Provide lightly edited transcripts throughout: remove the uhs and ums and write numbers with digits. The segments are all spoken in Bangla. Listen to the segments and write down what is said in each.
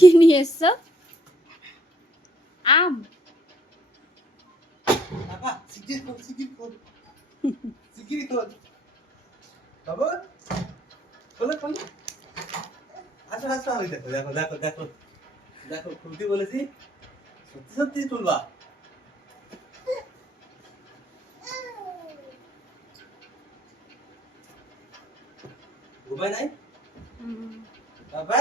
কি নিয়ে এসছো? আম। বাবা সিগির খোল সিগির খোল বাবা খোলো খোলো আসো আসো আমি দেখো দেখো দেখো দেখো দেখো খুলতে বলেছি সত্যি সত্যি তুলবা ঘুমায় নাই বাবা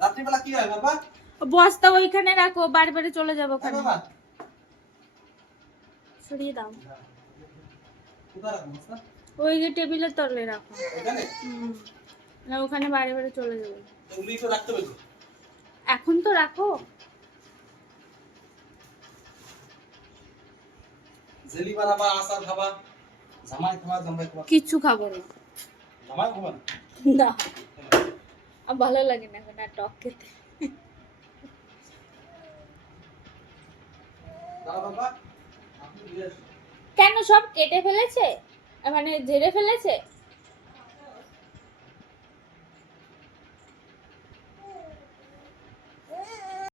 রাত্রিবেলা কি হয় বাবা বস্তা ওইখানে রাখো, বাড়ি বাড়ি চলে যাবো হ্যাঁ ওখানে। বাবা সরিয়ে দাও। কোথায় রাখবো বস্তা ওই যে টেবিলের তলে রাখো। এখানে না ওখানে বাড়ি বাড়ি চলে যাবো। এগুলি তো রাখতে হবে এখন তো রাখো। জেলি বানাবা আচার খাবা জামাই খাবা জামাই খাবা কিচ্ছু খাবো না। জামাই খাবা না না আমার ভালো লাগে না এখন আর টক খেতে। দাঁড়া বাবা আপনি দিয়ে আসুন। কেন সব কেটে ফেলেছে, মানে ঝেড়ে ফেলেছে?